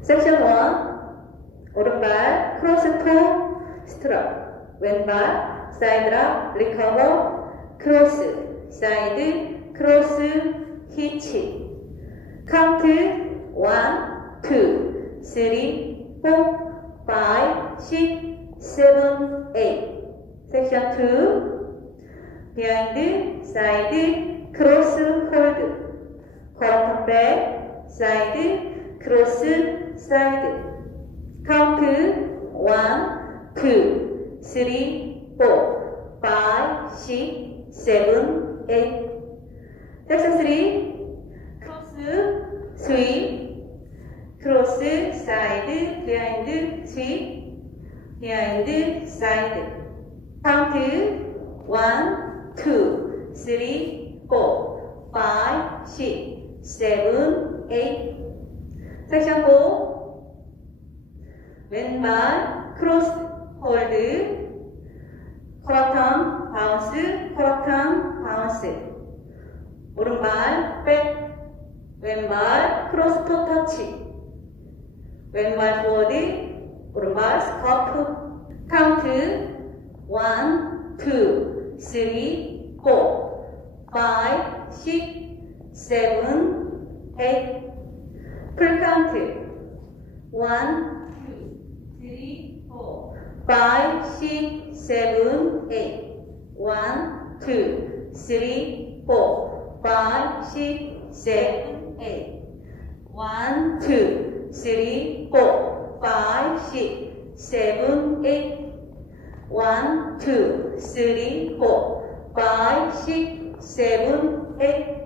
섹션 1. 오른발 크로스 토 스트럽, 왼발 사이드락 리커버, 크로스 사이드 크로스 히치. 카운트 1, 2, 3, 4, 5, 6, 7, 8. 섹션 2. 비하인드 사이드 크로스 홀드, 쿼터 백 사이드 크로스 사이드. 카운트 1, 2, 3, 4, 5, 6, 7, 8. 섹션 3. 크로스 스윗, 크로스 사이드 비하인드 스윗, 비하인드 사이드. 카운트 1, 2, 3, 4, 5, 6, 7, 8. 섹션 4. 왼발 크로스 홀드, 코라턴 바운스, 코라턴 바운스. 오른발 백, 왼발 크로스 토 터치, 왼발 포워드, 오른발 스커프. 카운트 1, 2, 3, 4, 5, 6, 7, 8. 풀 카운트 1, 2, 3, 4, 5, 6, 7, 8. 1, 2, 3, 4, 5, 6, 7, 8. 1, 2, 3, 4, 5, 6, 7, 8. 1, 2, 3, 4, 5, 6, 7, 8.